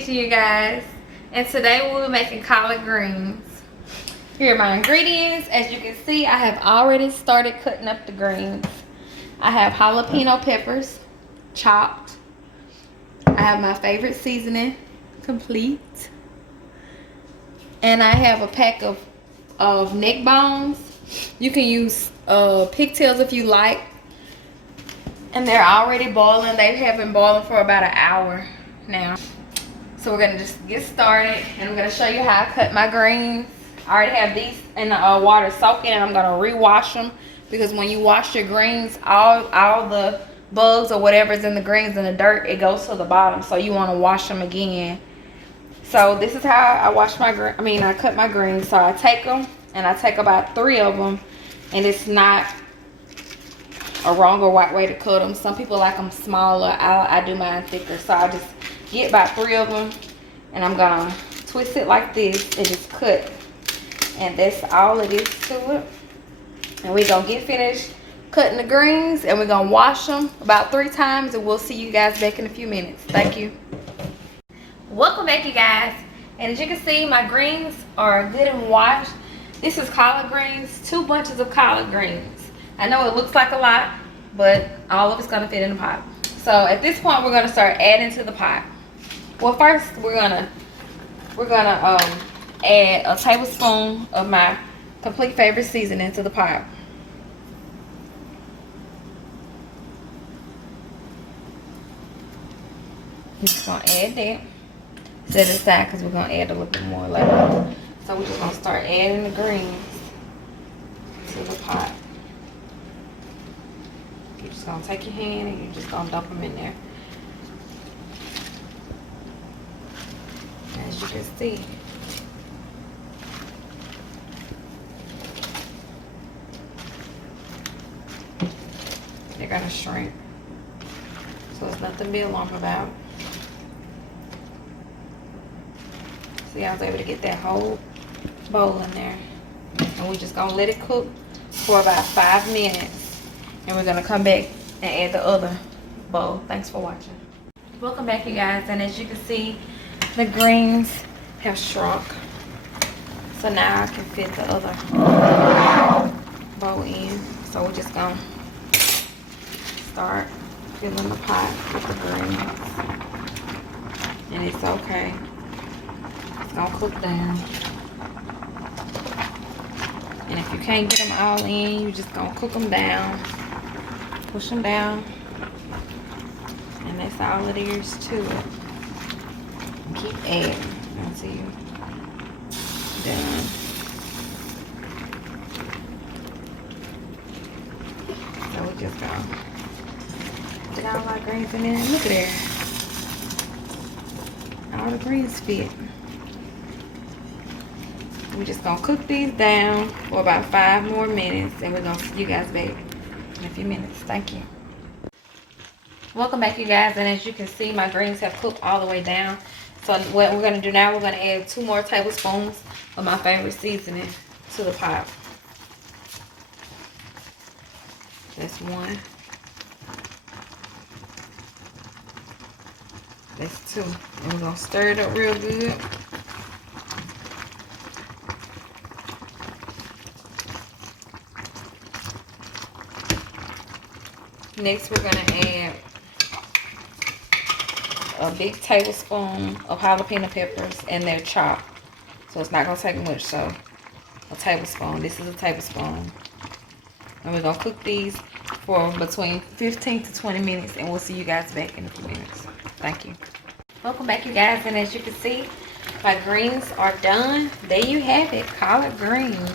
Kitchen, you guys, and today we'll be making collard greens. Here are my ingredients. As you can see, I have already started cutting up the greens. I have jalapeno peppers chopped. I have my favorite seasoning complete, and I have a pack of neck bones. You can use pigtails if you like, and they're already boiling. They have been boiling for about an hour now. So we're gonna just get started, and I'm gonna show you how I cut my greens. I already have these in the water soaking, and I'm gonna re-wash them, because when you wash your greens, all the bugs or whatever's in the greens and the dirt, it goes to the bottom. So you want to wash them again. So this is how I wash my I cut my greens. So I take them, and I take about 3 of them, and it's not a wrong or right way to cut them. Some people like them smaller. I do mine thicker. So I just get about 3 of them, and I'm gonna twist it like this and just cut. And that's all it is to it. And we're gonna get finished cutting the greens, and we're gonna wash them about 3 times, and we'll see you guys back in a few minutes. Thank you. Welcome back, you guys. And as you can see, my greens are good and washed. This is collard greens, 2 bunches of collard greens. I know it looks like a lot, but all of it's gonna fit in the pot. So at this point, we're gonna start adding to the pot. Well, first we're gonna add a tablespoon of my complete favorite seasoning to the pot. We're just gonna add that. Set it aside because we're gonna add a little bit more later. So we're just gonna start adding the greens to the pot. You're just gonna take your hand and you're just gonna dump them in there. As you can see, they're gonna shrink. So it's nothing to be alarmed about. See, I was able to get that whole bowl in there. And we're just gonna let it cook for about 5 minutes. And we're gonna come back and add the other bowl. Thanks for watching. Welcome back, you guys. And as you can see, the greens have shrunk. So now I can fit the other bowl in. So we're just gonna start filling the pot with the greens. And it's okay. It's gonna cook down. And if you can't get them all in, you're just gonna cook them down. Push them down. And that's all it is to it. And keep adding until you're done. So we're just gonna put all our greens in there. Look at there. All the greens fit. We're just gonna cook these down for about 5 more minutes, and we're gonna see you guys back in a few minutes. Thank you. Welcome back, you guys. And as you can see, my greens have cooked all the way down. So what we're gonna do now, we're gonna add 2 more tablespoons of my favorite seasoning to the pot. That's 1. That's 2. And we're gonna stir it up real good. Next, we're gonna add a big tablespoon of jalapeno peppers, and they're chopped. So it's not gonna take much, so a tablespoon. This is a tablespoon. And we're gonna cook these for between 15 to 20 minutes, and we'll see you guys back in a few minutes. Thank you. Welcome back, you guys. And as you can see, my greens are done. There you have it, collard greens.